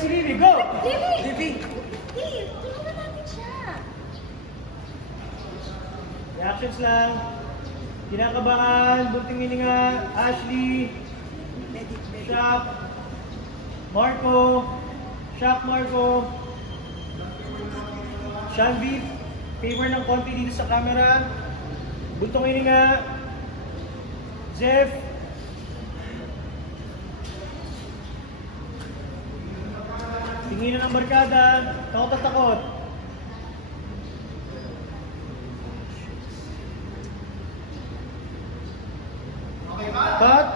si Livy, go! Livy! Livy! Dave, tulungan natin siya. Reactions lang. Kinakabahan, bunting hininga, Ashley, Shock, Marco, Shock Marco, Sean V, favor ng konti dito sa camera, buntong hininga, Jeff, tingin ng barkada, takot at takot. Cut.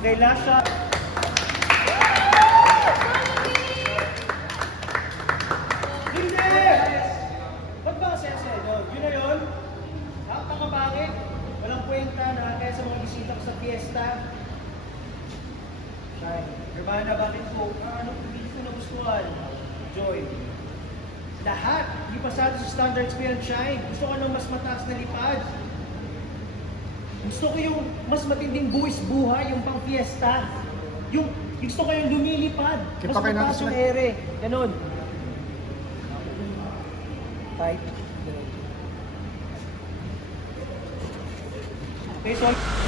Okay, last shot. Hindi! Ba't ba kasi doon? Yun na yun? Napakabangit. Walang kwenta na kaya sa mga bisita ko sa fiesta. Shine. Germana, bakit po? Anong hindi ko nagustuhan? Joy. Lahat. Hindi pasado sa standards ko yan, Shine. Gusto ko ng mas mataas na lipad. Gusto ko yung mas matinding buwis buhay, yung pang fiesta. Yung gusto ko yung lumilipad. Mas mataas yung ere. Ganon. Type. Okay, so